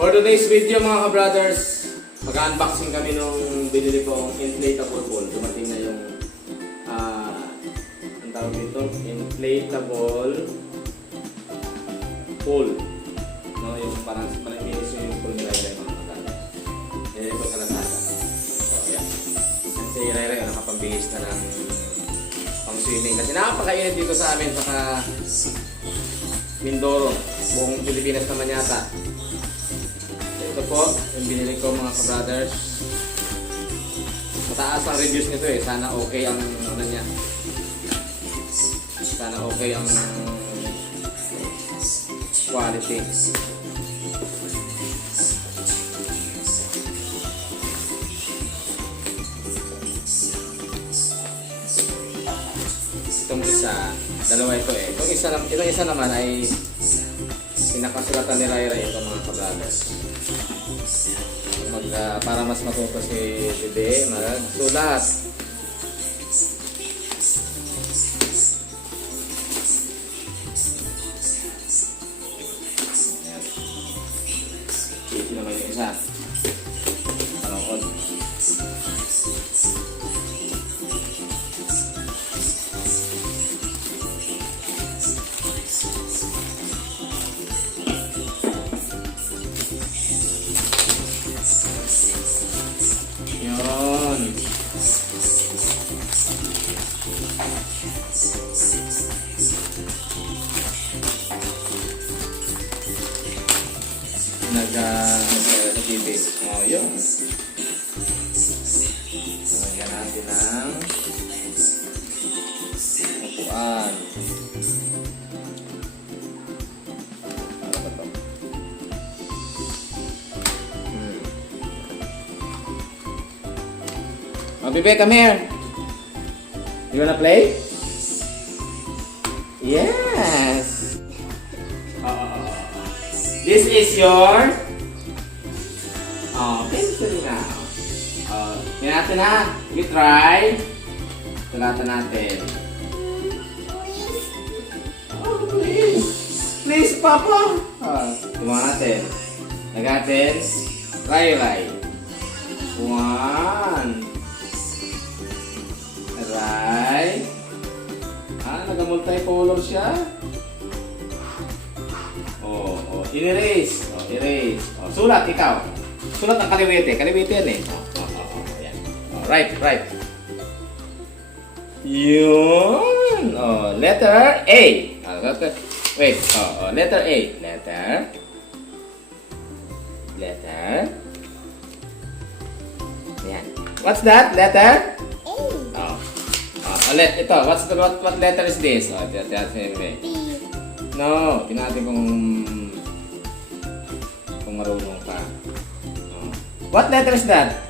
For today's video mga ka-brothers, mag-unboxing kami nung binili kong inflatable pool. Dumating na yung, ang tawag dito, inflatable pool. No, yung parang malinis yung pool nila yung mga ka-brothers. Ito ka lang nasa. So, yeah. Kasi Ray-Ray, nakapambihis na ng pang-swimming. Kasi napakainit dito sa amin, saka Mindoro. Buong Pilipinas naman yata. Ito po, yung binili ko mga ka-brothers. Mataas ang reviews nito eh. Sana okay ang ano niya. Sana okay ang quality. Itong isa, dalawa ito eh. Itong isa naman ay pinakasulatan ni Ray-Ray ito mga ka-brothers. Para mas matuto si Dede magsulat. Ayan. Ito naman yung isa. Panood. Yun. Nag-ibig. Oh, yun. Lagyan natin ng upuan. Ano ba ito? Oh, Bebe, come here. You wanna play? Yes. This is your pencil now. Yan natin ha. You try. Sulatan natin. Oh, please. Please, Papa. Tumawa natin. Lagatin. Ray-Ray. 1. Right. Nag-multicolor siya. Erase. Erase. Sulat ikaw. Sulat ang kaliwete. Kaliwete yan eh. Yan. Right. Yun. Letter A. Wait. Letter A. Letter. Yan. What's that? Letter? Ito, what letter is this? No, tingnan kung marunong ka. What letter is that?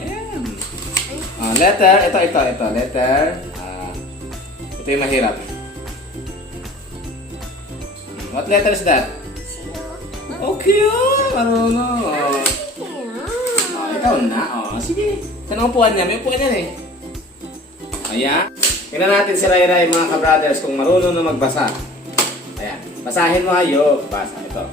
M. Letter, ito, letter. Ito yung mahirap. What letter is that? Okay, marunong. Ikaw na. Sige. Saan ang upuan niya? May upuan yan eh. Ayan. Tingnan natin si Ray-Ray mga ka-brothers kung marunong na magbasa. Ayan. Basahin mo ayo. Basa. Ito.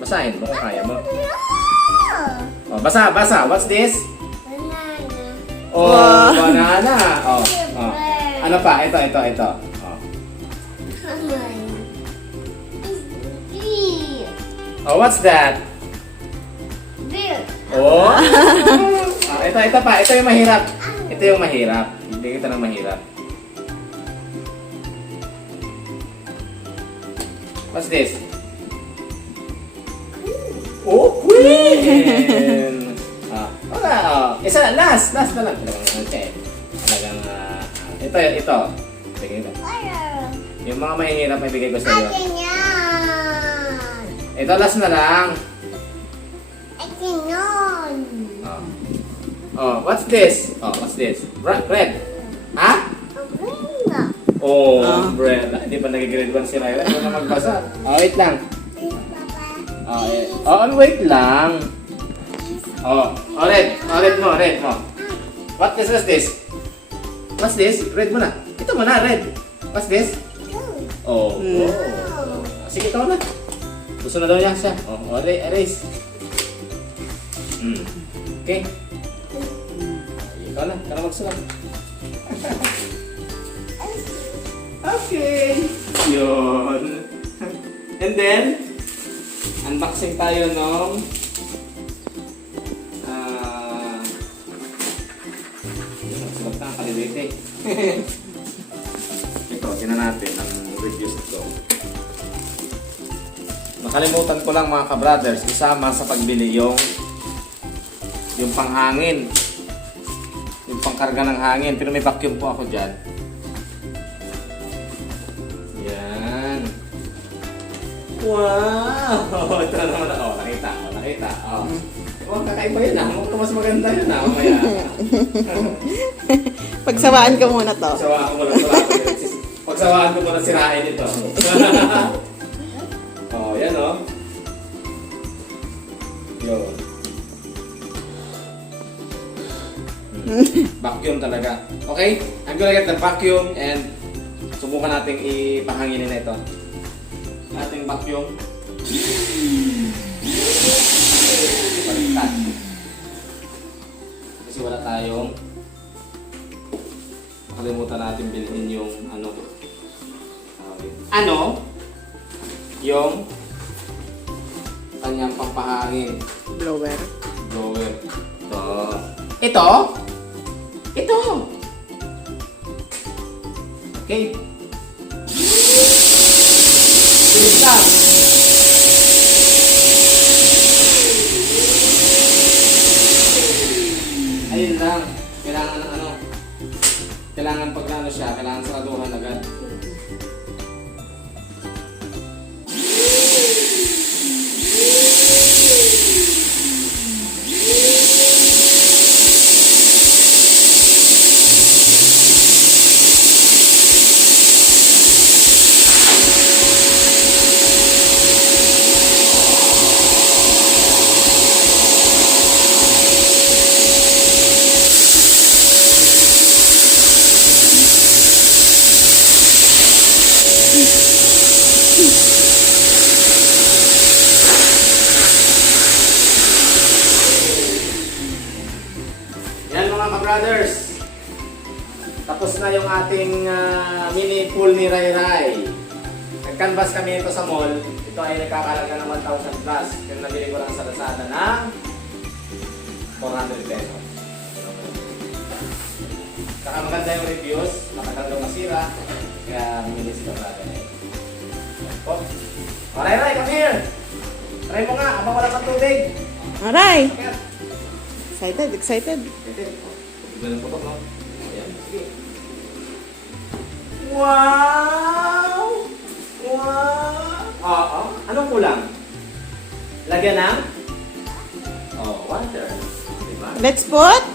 Basahin mo kung kaya mo. Basa. What's this? Banana. Banana. Ano pa? Ito. What's that? Ito pa. Ito yung mahirap. Hindi kita ng mahirap. What's this? Queen! Isa, last na lang. Okay. Talagang, ito. Bigay ko. Yung mga mahihirap, may bigay ko sa iyo. Akin yan! Ito, last na lang. Akin yun! What's this? Red. Ha? Bread. Hindi pa nag-grade 1 si Ray-Ray. Ano na magbasa? Wait lang. Wait lang. Red mo. What is this? What's this? Red mo na. Ito mo na, red. What's this? Oh. Sige, ikaw na. Gusto na daw niya siya. Oh, erase. Okay. Ikaw na magsulat. Okay. Yun. And then, unboxing tayo nung sulat na, kaliliit eh. Ito, tingnan natin ang reviews nito. Nakalimutan ko lang mga ka-brothers, isama sa pagbili yung panghangin. Yung pangkarga ng hangin. Pero may vacuum po ako dyan. Yan. Wow! Ito naman. Oh, nakita. Oh. Oh, kakaiba yun ah. Mukhang mas maganda yun ah. Mamaya. Pagsawaan ko muna to. Pagsawaan ko muna sirain ito. Oh, yan oh. Yun. Vacuum talaga. Okay? I'm gonna get the vacuum and subukan nating ipahanginin na ito. Ating vacuum. Baliktad. Kasi wala tayong nakalimutan natin bilhin yung yung kanyang pampahangin. Blower. Blower. Ito. Okay. Bilis lang. Ayun lang. Kailangan pag siya, kailangan saraduhan agad. Yan mga ka-brothers. Tapos na yung ating mini pool ni Ray Ray. Nag-canvas kami ito sa mall. Ito ay nagkakalaga ng 1,000 plus. Yung nabili ko lang sa Lazada ng 400 pesos. Saka maganda yung reviews. Matagal daw masira. Kaya bumili si ka-brother. Oh, Ray Ray, come here! Try mo nga, habang wala pang tubig. Aray! Okay. Excited. Tignan ang putok, no? Ayan, sige. Wow! Anong kulang? Lagyan ng? Water. Diba? Let's put.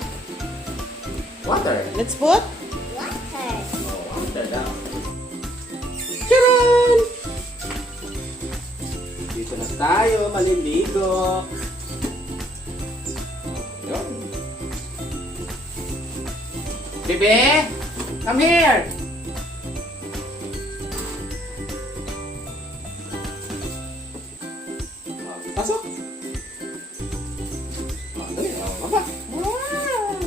Water. Water daw. Charan! Dito na tayo, maliligo. Yun. Bebe, come here. Pasok. Dali. Baba.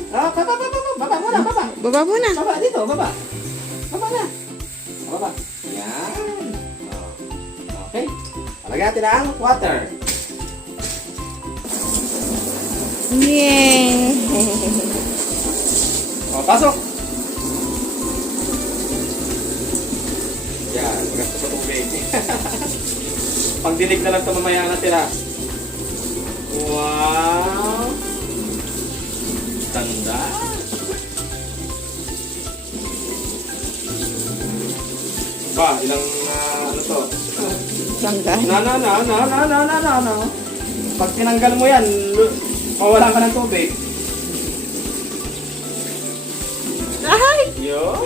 Baba muna. Baba muna. Baba dito, baba. Baba na. Baba. Yan. Okay. Palagyan natin ang water. Yay! Pasok! Yan, magastos sa tubig. Pagdilig na lang ito mamaya natira. Wow! Tanda! Ba, ilang ano to? Sangga. No. Pag tinanggal mo yan, mawalan ka ng tubig. Ay! Yo!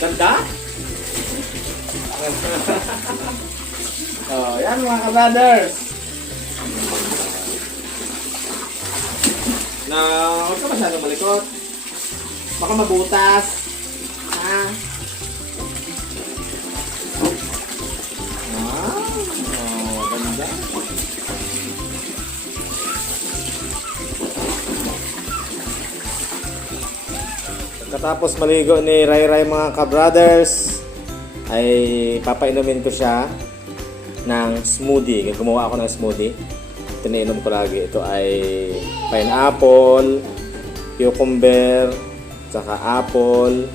Ganda? Yan mga ka-brothers. Na huwag ka masyadong malikot. Baka mabutas. Ha? Wow. Ganda. Pagkatapos maligo ni Rai Rai mga ka-brothers, ay papainumin ko siya ng smoothie. Gumawa ako ng smoothie. Ito iniinom ko lagi. Ito ay pineapple, cucumber, saka apple.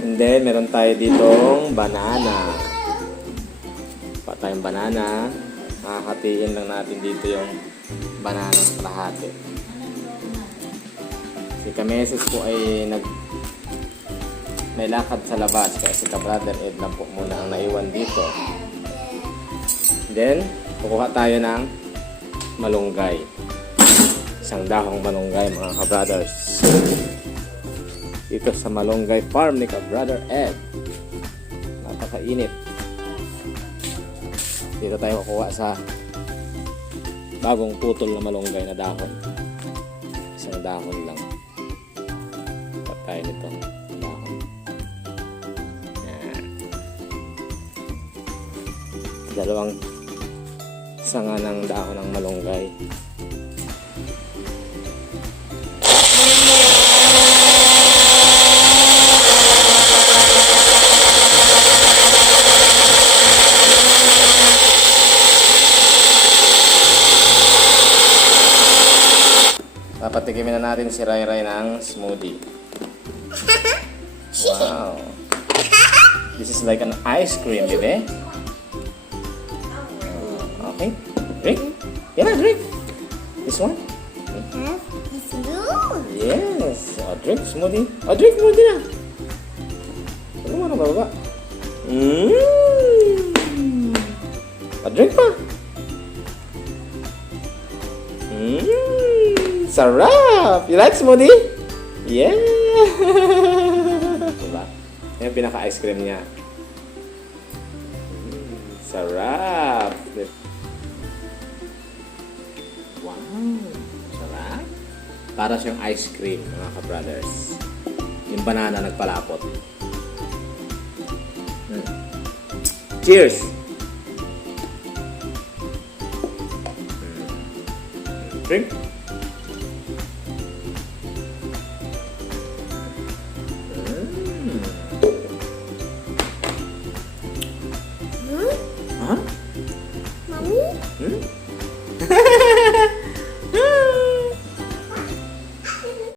And then, meron tayo ditong banana. Pa tayong banana. Hahatiin lang natin dito yung banana sa kalahati. Si Kameses po ay may lakad sa labas. Kaya si ka-brother Ed lang po muna ang naiwan dito. Then, kukuha tayo ng malunggay. Isang dahong malunggay mga ka-brothers. Dito sa malunggay farm ni ka-brother Ed. Napakainit. Dito tayo kukuha sa bagong putol na malunggay na dahon. Isang dahon lang. Patay nito. Dahon. Yan. Dalawang sanga ng dahon ng malunggay. Papatikimin na natin si Rai Rai ng smoothie. Wow. This is like an ice cream, baby. Okay. Drink. Yeah, drink. This one. It's blue. Yes. Drink smoothie. Drink smoothie na. Ano mo na bababa? Drink pa. Sarap! You like smoothie? Yeah! Diba? Yan yung pinaka-ice cream niya. Sarap! Wow! Sarap! Para siyang ice cream, mga ka-brothers. Yung banana nagpalapot. Cheers! Drink!